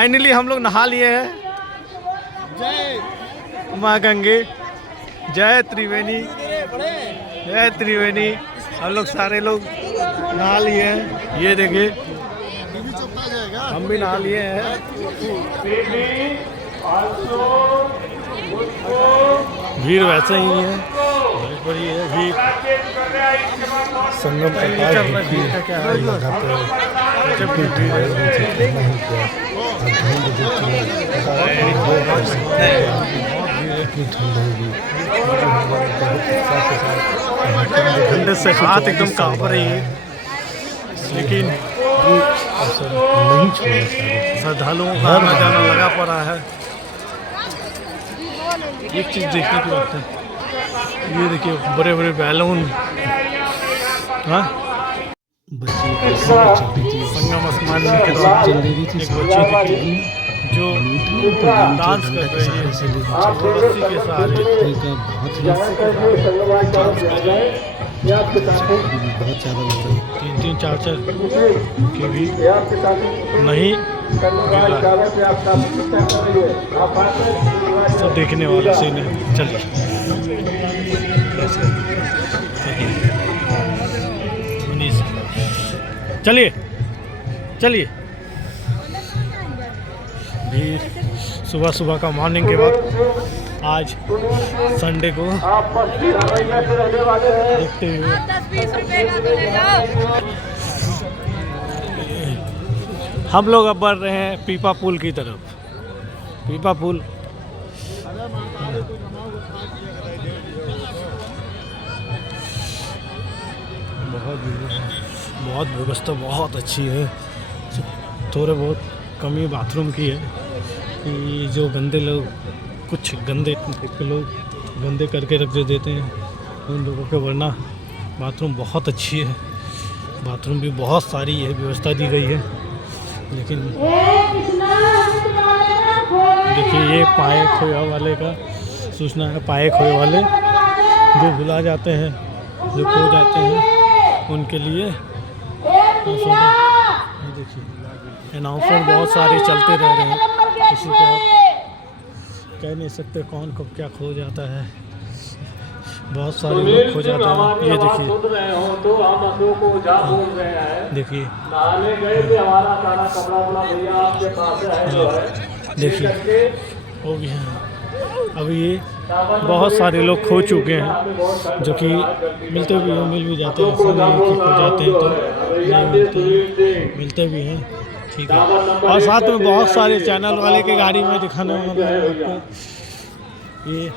Finally हम लोग नहा लिए हैं। जय माँ गंगे, जय त्रिवेणी, जय त्रिवेणी। हम लोग सारे लोग नहा लिए हैं। ये देखिए हम भी नहा लिए हैं। भीड़ वैसे ही है, बड़ी है भीड़। संगम का भीड़ का क्या है ठंडे से हाथ एकदम कांप रही है, लेकिन नहीं छोड़ा। श्रद्धालुओं का आना जाना लगा पड़ा है। एक चीज़ देखने की बात है, ये देखिए बड़े बड़े बैलून। हाँ, संगम स्नान के दौरान एक बच्ची दिखी जो डांस कर रही है रस्सी के सहारे। बहुत ज़्यादा लोग 3-3, 4-4 के भी नहीं सब देखने वाला सीन है। चलिए चलिए चलिए। भीड़ सुबह सुबह का मॉर्निंग के वक्त, आज संडे को देखते हुए हम लोग अब बढ़ रहे हैं पीपा पुल की तरफ। पीपा पुल बहुत व्यवस्था बहुत अच्छी है। थोड़े बहुत कमी बाथरूम की है कि जो गंदे लोग, कुछ गंदे लोग गंदे करके रख देते हैं उन लोगों के, वरना बाथरूम बहुत अच्छी है। बाथरूम भी बहुत सारी है, व्यवस्था दी गई है। लेकिन देखिए ये पाए खोया वाले का सूचना है। पाए खोए वाले जो भुला जाते हैं, जो खो जाते हैं, उनके लिए देखिए अनाउंसमेंट बहुत सारे चलते रह रहे हैं। किसी को आप कह नहीं सकते कौन कब क्या खो जाता है। बहुत सारे लोग खो जाते हैं। ये देखिए देखिए देखिए वो भी है। अभी ये बहुत सारे लोग खो चुके हैं, जो कि मिलते भी हैं, मिल भी जाते हैं। ऐसा नहीं कि खो जाते हैं तो नहीं मिलते, मिलते भी हैं। ठीक है। और साथ में बहुत सारे चैनल वाले के गाड़ी में दिखाने वाला है आपको। ये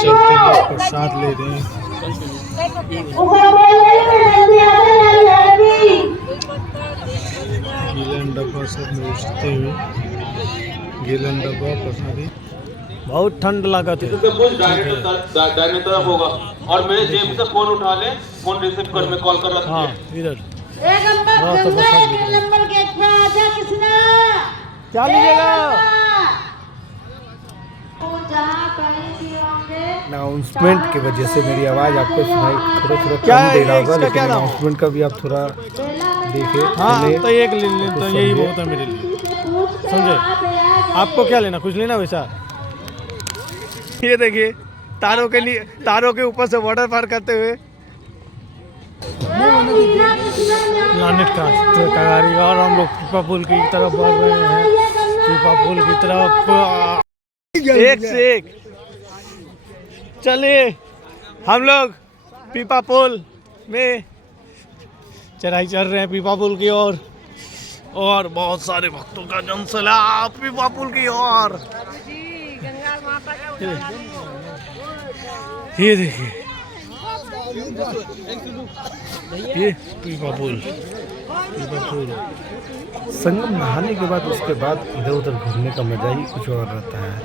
चलते प्रसाद ले रहे हैं। गीलन डब्बा सब बेचते हुए, गीलन डब्बा प्रसादी। बहुत ठंड लगा था। दाहिने तरफ होगा और मेरे जेब से फोन उठा ले, फोन रिसीव कर, मैं कॉल कर रहा हूं। हाँ इधर क्या लीजिएगा? अनाउंसमेंट की वजह से मेरी आवाज़ आपको सुनाई थोड़ा कम दे रहा होगा, लेकिन अनाउंसमेंट का भी आप थोड़ा देखिए। हाँ तो एक ले तो यही बहुत है मेरे लिए, समझे? आपको क्या लेना, कुछ लेना वैसा? ये देखिए तारों के लिए, तारों के ऊपर से वाटर पार करते हुए प्लानेट का गाड़ी। और हम लोग पीपा पुल की तरफ बढ़ रहे हैं। पीपा पुल की तरफ एक से एक। चलिए हम लोग पीपा पुल में चढ़ाई चढ़ रहे हैं, पीपा पुल की ओर। और बहुत सारे भक्तों का जनसैलाब पीपा पुल की ओर। ये देखिए ये पीपा पुल। संगम नहाने के बाद उसके बाद इधर उधर घूमने का मज़ा ही कुछ और रहता है।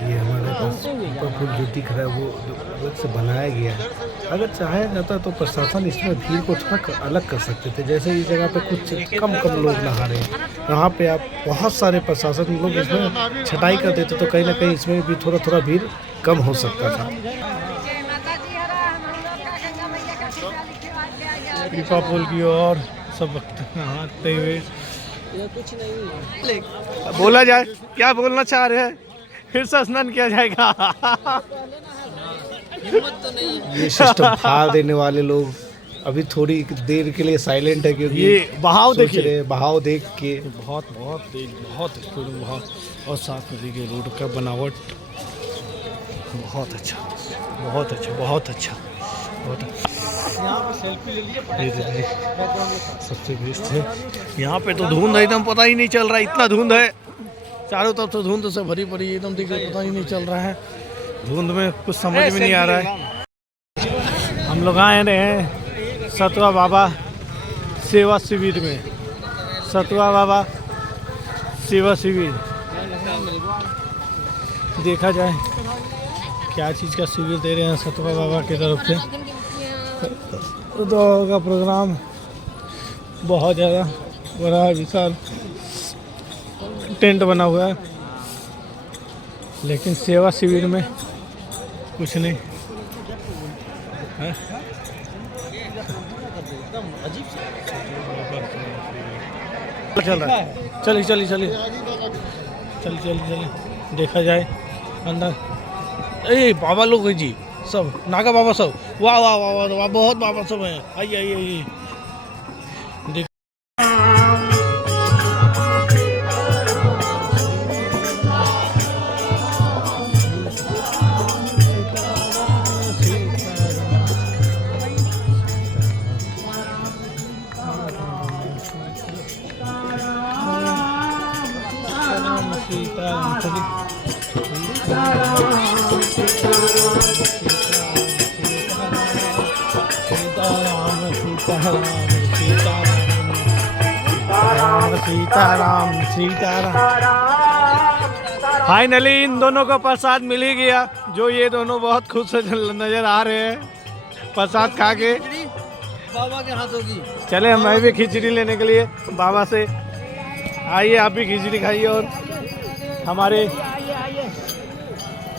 ये हमारे पास पीपा पुल जो दिख रहा है वो अलग से बनाया गया है। अगर चाहा जाता तो प्रशासन इसमें भीड़ को थोड़ा अलग कर सकते थे। जैसे इस जगह पे कुछ कम लोग नहा रहे हैं, यहाँ पे आप बहुत सारे प्रशासन लोग इसमें छटाई कर देते तो कहीं ना कहीं इसमें भी थोड़ा भीड़ कम हो सकता था। पीपा पुल की ओर सब नहाते हुए। बोला जाए, क्या बोलना चाह रहे हैं? फिर से स्नान किया जाएगा। ये सिस्टम फाड़ देने वाले लोग अभी थोड़ी देर के लिए साइलेंट है, क्योंकि ये बहाव सोच देखिए, रहे बहाव देख के। बहुत बहुत तेज, बहुत स्पीड में बहाव, और साथ में देखिए रोड का बनावट बहुत अच्छा, बहुत अच्छा, बहुत अच्छा, बहुत अच्छा। यहाँ पे सेल्फी ले लीजिए, सबसे बेस्ट है। यहाँ पे तो धुंध है, एकदम पता ही नहीं चल रहा, इतना धुंध है चारों तरफ, तो धुंध से भरी पड़ी एकदम, देखिए पता ही नहीं चल रहा है, धुंध में कुछ समझ में नहीं आ रहा है। हम लोग आए रहे हैं सतवा बाबा सेवा शिविर में, सतवा बाबा सेवा शिविर। देखा जाए क्या चीज़ का शिविर दे रहे हैं सतवा बाबा की तरफ से। तो का प्रोग्राम बहुत ज़्यादा बड़ा विशाल टेंट बना हुआ है, लेकिन सेवा शिविर में कुछ नहीं है। चल रहा है, चलिए चलिए चलिए चलिए चलिए चलिए, देखा जाए अंदर। ए बाबा लोग हैं जी, सब नागा बाबा सब, वाह वाह वाह वाह वाह, बहुत बाबा सब हैं। आइए आइए आइए, देख सीताराम सीताराम। फाइनली इन दोनों को प्रसाद मिल ही गया, जो ये दोनों बहुत खुश नजर आ रहे हैं प्रसाद खा के बाबा के हाथों की। चले मैं भी खिचड़ी लेने के लिए बाबा से। आइए आप भी खिचड़ी खाइए, और हमारे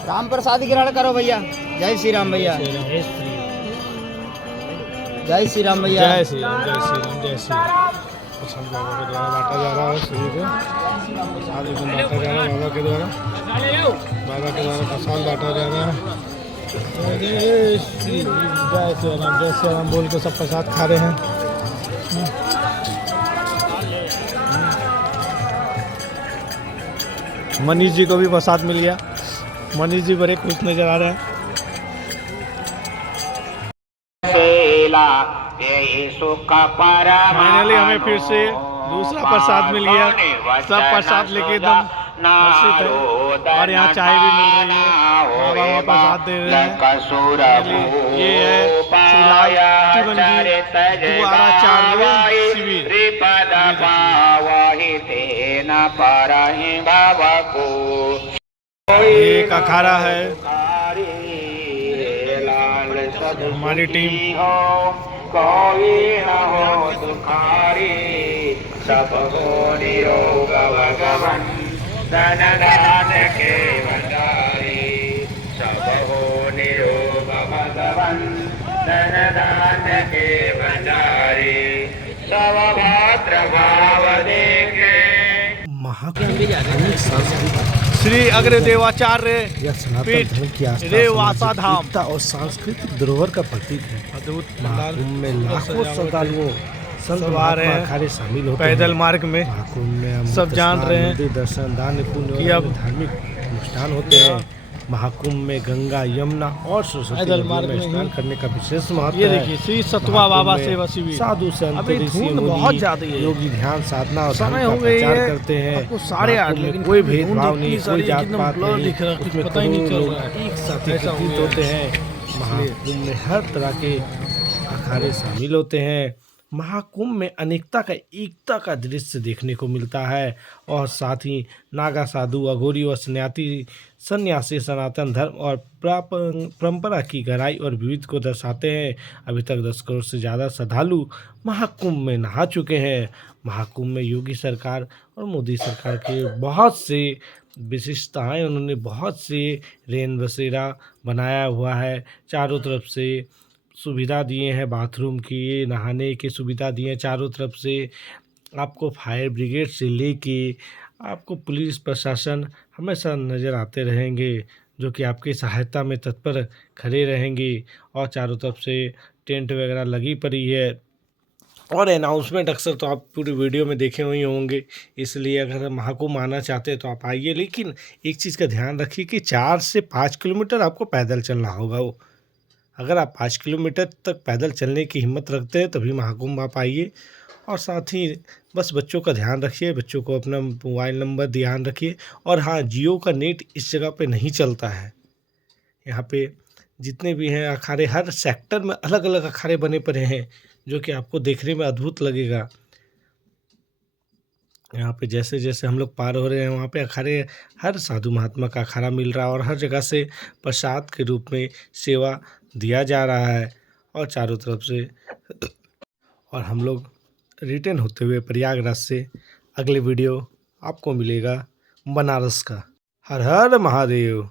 राम प्रसाद ग्रहण करो भैया। जय श्री राम भैया, जय श्री राम भैया, जय श्री राम, जय श्री राम, जय श्री राम। प्रसाद बाबा के द्वारा बांटा जा रहा है सभी को, प्रसाद एकदम बांटा जा रहा है बाबा के द्वारा, बाबा के द्वारा प्रसाद बांटा जा रहा है। जय श्री राम, जय श्री राम बोल के सब प्रसाद खा रहे हैं। मनीष जी को भी प्रसाद मिल गया, मनीष जी बड़े खुश नजर आ रहे हैं। फाइनली हमें फिर से दूसरा प्रसाद मिल गया, सब प्रसाद लेके एकदम हर्षित है, और यहाँ चाय भी मिल रही है, बाबा वहाँ प्रसाद दे रहे हैं। ये है द्वाराचार्य शिविर। एक अखाड़ा है, हमारी टीम कोई न हो दुखारी, सब हो निरोग भगवन धन दान के भंडारी, सब हो निरोग भगवन धन दान के भंडारी, सब भाद्र भाव देखे। श्री अग्रदेवाचार्य यह सनातन धर्म की आस्था, रेवासा धाम एकता और सांस्कृतिक धरोहर का प्रतीक है। अद्भुत महाकुंभ में लाखों श्रद्धालुओं संत सवार हैं, अखाड़े शामिल होते पैदल हैं। मार्ग में महाकुंभ में अमृत सब जान स्नान, रहे हैं मंदिर दर्शन, दान पुण्य कि और अब धार्मिक अनुष्ठान होते हैं। महाकुंभ में गंगा, यमुना और सरस्वती पैदल नदियों मार्ग में में स्नान ही। करने का विशेष महत्व ये है। देखिए श्री सतवा महाकुंभ बाबा में सेवा शिविर। साधु संत अभी ऋषि धुंध मुनि, बहुत ज्यादा है, योगी ध्यान साधना और समय धर्म हो का गई प्रचार है करते हैं। आपको 8:30, महाकुंभ में लेकिन कोई धुंध भेदभाव इतनी नहीं, सारी कोई जात एकदम पात ब्लर नहीं, दिख रहा है, कुछ उसमें पता ही नहीं करोड़ों चल लोग रहा है। एक साथ ऐसा हो एकत्रित गया होते हैं। महाकुंभ में हर तरह के अखाड़े शामिल होते हैं। महाकुंभ में अनेकता का एकता का दृश्य देखने को मिलता है, और साथ ही नागा, साधु, अघोरी और सन्यासी सनातन धर्म और परंपरा की गहराई और विविध को दर्शाते हैं। अभी तक 10 करोड़ से ज़्यादा श्रद्धालु महाकुंभ में नहा चुके हैं। महाकुंभ में योगी सरकार और मोदी सरकार के बहुत से विशिष्टताएं, उन्होंने बहुत से रेन बसेरा बनाया हुआ है, चारों तरफ से सुविधा दिए हैं, बाथरूम की, नहाने की सुविधा दिए हैं चारों तरफ से। आपको फायर ब्रिगेड से लेके आपको पुलिस प्रशासन हमेशा नज़र आते रहेंगे, जो कि आपकी सहायता में तत्पर खड़े रहेंगे। और चारों तरफ से टेंट वगैरह लगी पड़ी है। और अनाउंसमेंट अक्सर तो आप पूरी वीडियो में देखे हुए होंगे, इसलिए अगर महाकुंभ आना चाहते हैं तो आप आइए। लेकिन एक चीज़ का ध्यान रखिए कि 4 से 5 किलोमीटर आपको पैदल चलना होगा। वो अगर आप 5 किलोमीटर तक पैदल चलने की हिम्मत रखते हैं तभी महाकुंभ आप आइए। और साथ ही बस बच्चों का ध्यान रखिए, बच्चों को अपना मोबाइल नंबर ध्यान रखिए। और हाँ, जियो का नेट इस जगह पे नहीं चलता है। यहाँ पे जितने भी हैं अखाड़े, हर सेक्टर में अलग अलग अखाड़े बने पड़े हैं, जो कि आपको देखने में अद्भुत लगेगा। यहाँ पे जैसे जैसे हम लोग पार हो रहे हैं, वहाँ पे अखाड़े, हर साधु महात्मा का अखाड़ा मिल रहा है और हर जगह से प्रसाद के रूप में सेवा दिया जा रहा है। और चारों तरफ से और हम लोग रिटर्न होते हुए प्रयागराज से अगले वीडियो आपको मिलेगा बनारस का। हर हर महादेव।